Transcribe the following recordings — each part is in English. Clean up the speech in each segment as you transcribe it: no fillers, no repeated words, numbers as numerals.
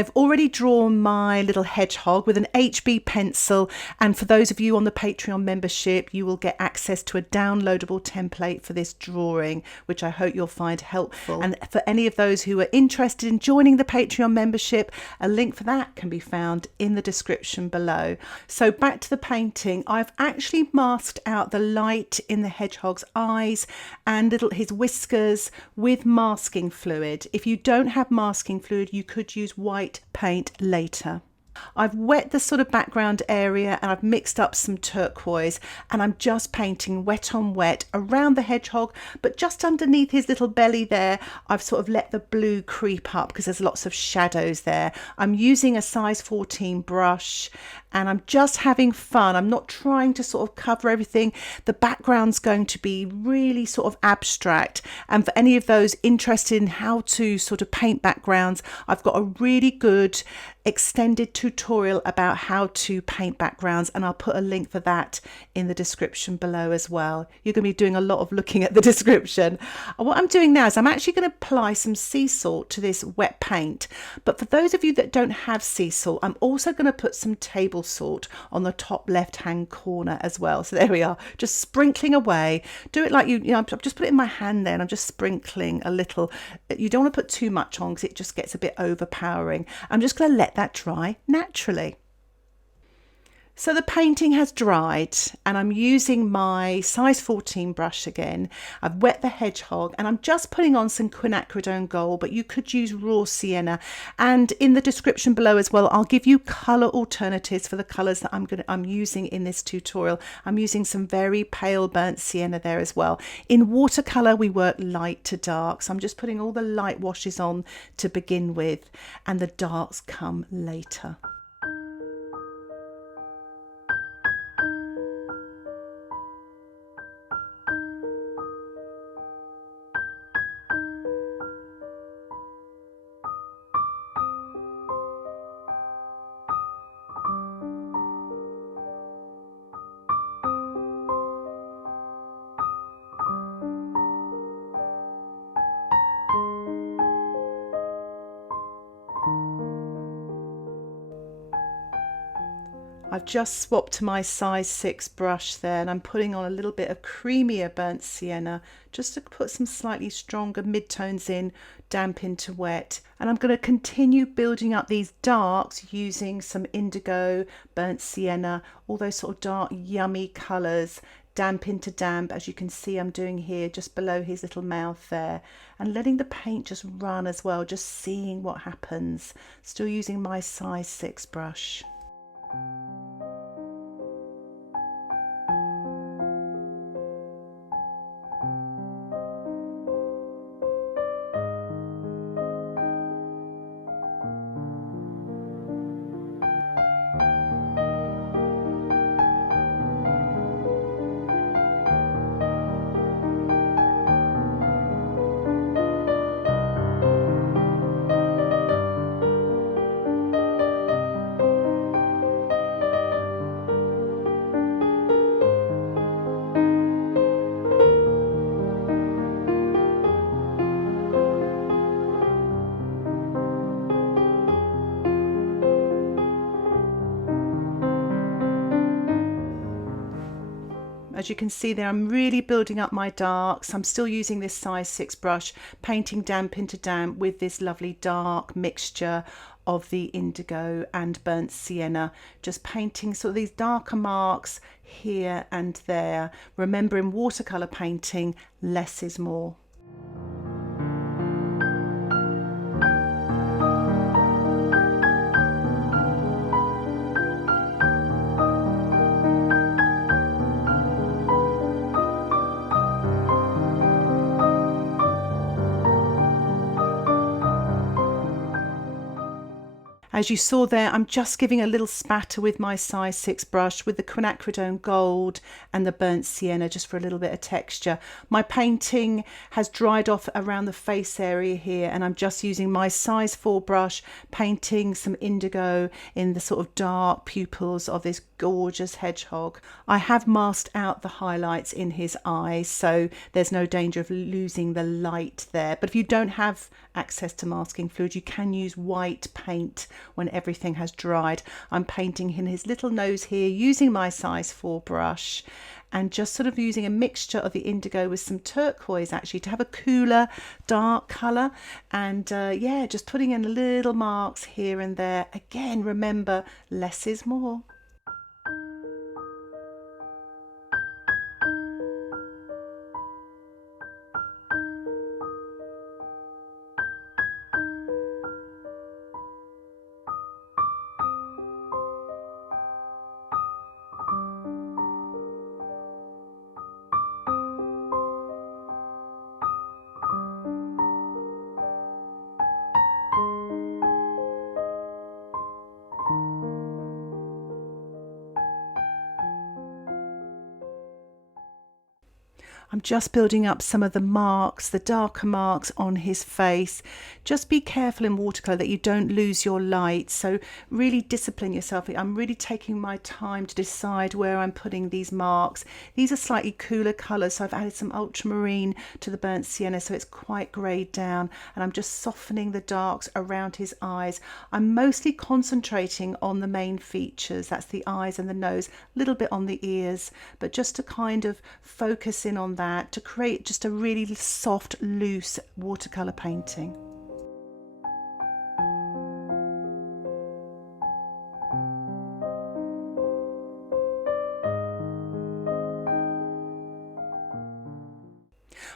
I've already drawn my little hedgehog with an HB pencil, and for those of you on the Patreon membership, you will get access to a downloadable template for this drawing, which I hope you'll find helpful. And for any of those who are interested in joining the Patreon membership, a link for that can be found in the description below. So back to the painting. I've actually masked out the light in the hedgehog's eyes and his whiskers with masking fluid. If you don't have masking fluid, you could use white paint later. I've wet the sort of background area and I've mixed up some turquoise, and I'm just painting wet on wet around the hedgehog, but just underneath his little belly there I've sort of let the blue creep up because there's lots of shadows there. I'm using a size 14 brush and I'm just having fun. I'm not trying to sort of cover everything. The background's going to be really sort of abstract, and for any of those interested in how to sort of paint backgrounds, I've got a really good extended tutorial about how to paint backgrounds, and I'll put a link for that in the description below as well. You're going to be doing a lot of looking at the description. And what I'm doing now is I'm actually going to apply some sea salt to this wet paint, but for those of you that don't have sea salt, I'm also going to put some table salt on the top left hand corner as well. So there we are, just sprinkling away. Do it like you know, I've just put it in my hand there and I'm just sprinkling a little. You don't want to put too much on because it just gets a bit overpowering. I'm just going to let that dry naturally. So the painting has dried and I'm using my size 14 brush again. I've wet the hedgehog and I'm just putting on some Quinacridone gold, but you could use raw sienna. And in the description below as well, I'll give you colour alternatives for the colours that I'm using in this tutorial. I'm using some very pale burnt sienna there as well. In watercolour, we work light to dark. So I'm just putting all the light washes on to begin with, and the darks come later. I've just swapped to my size 6 brush there, and I'm putting on a little bit of creamier burnt sienna just to put some slightly stronger midtones in, damp into wet. And I'm going to continue building up these darks using some indigo, burnt sienna, all those sort of dark yummy colours, damp into damp, as you can see I'm doing here just below his little mouth there, and letting the paint just run as well, just seeing what happens. Still using my size 6 brush. As you can see there, I'm really building up my darks. I'm still using this size 6 brush, painting damp into damp with this lovely dark mixture of the indigo and burnt sienna, just painting sort of these darker marks here and there. Remember, in watercolour painting, less is more. As you saw there, I'm just giving a little spatter with my size 6 brush with the Quinacridone Gold and the Burnt Sienna, just for a little bit of texture. My painting has dried off around the face area here, and I'm just using my size 4 brush, painting some indigo in the sort of dark pupils of this gorgeous hedgehog. I have masked out the highlights in his eyes, so there's no danger of losing the light there. But if you don't have access to masking fluid, you can use white paint when everything has dried. I'm painting in his little nose here using my size 4 brush, and just sort of using a mixture of the indigo with some turquoise actually to have a cooler dark colour. And yeah, just putting in little marks here and there. Again, remember, less is more. I'm just building up some of the marks, the darker marks on his face. Just be careful in watercolour that you don't lose your light. So really discipline yourself. I'm really taking my time to decide where I'm putting these marks. These are slightly cooler colours, so I've added some ultramarine to the burnt sienna, so it's quite greyed down. And I'm just softening the darks around his eyes. I'm mostly concentrating on the main features. That's the eyes and the nose, a little bit on the ears, but just to kind of focus in on that to create just a really soft, loose watercolour painting.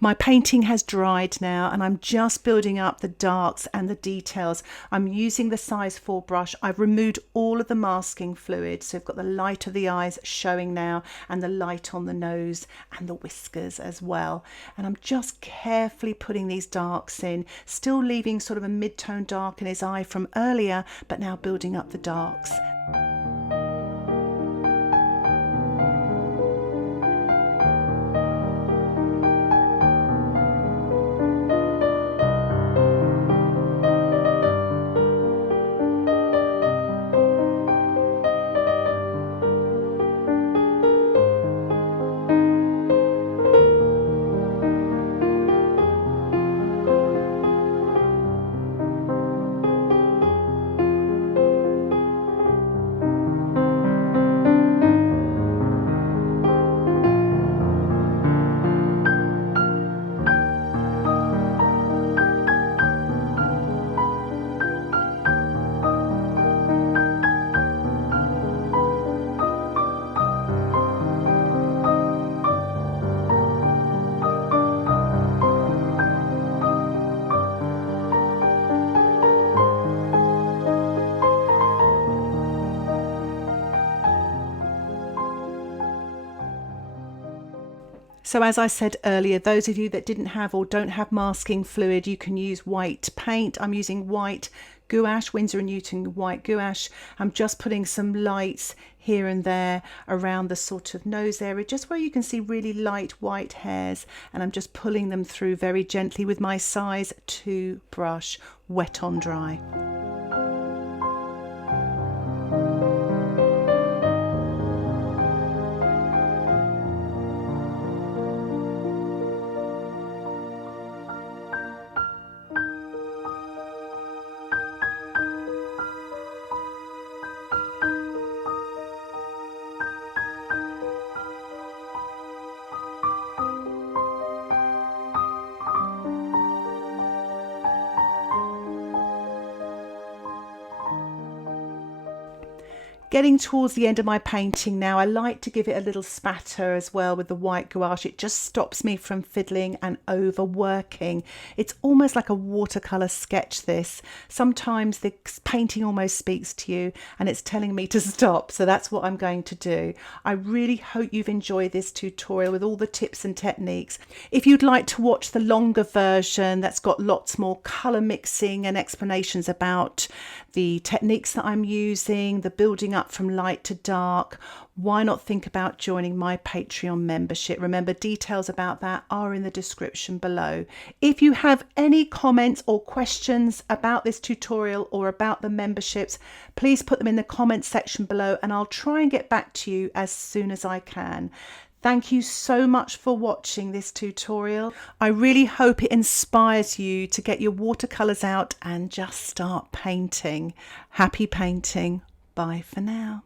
My painting has dried now, and I'm just building up the darks and the details. I'm using the size 4 brush. I've removed all of the masking fluid, so I've got the light of the eyes showing now and the light on the nose and the whiskers as well. And I'm just carefully putting these darks in, still leaving sort of a mid-tone dark in his eye from earlier, but now building up the darks. So as I said earlier, those of you that didn't have or don't have masking fluid, you can use white paint. I'm using white gouache, Winsor & Newton white gouache. I'm just putting some lights here and there around the sort of nose area, just where you can see really light white hairs, and I'm just pulling them through very gently with my size 2 brush, wet on dry. Getting towards the end of my painting now, I like to give it a little spatter as well with the white gouache. It just stops me from fiddling and overworking. It's almost like a watercolour sketch, this. Sometimes the painting almost speaks to you and it's telling me to stop, so that's what I'm going to do. I really hope you've enjoyed this tutorial with all the tips and techniques. If you'd like to watch the longer version that's got lots more colour mixing and explanations about the techniques that I'm using, the building up from light to dark, why not think about joining my Patreon membership? Remember, details about that are in the description below. If you have any comments or questions about this tutorial or about the memberships, please put them in the comments section below and I'll try and get back to you as soon as I can. Thank you so much for watching this tutorial. I really hope it inspires you to get your watercolours out and just start painting. Happy painting. Bye for now.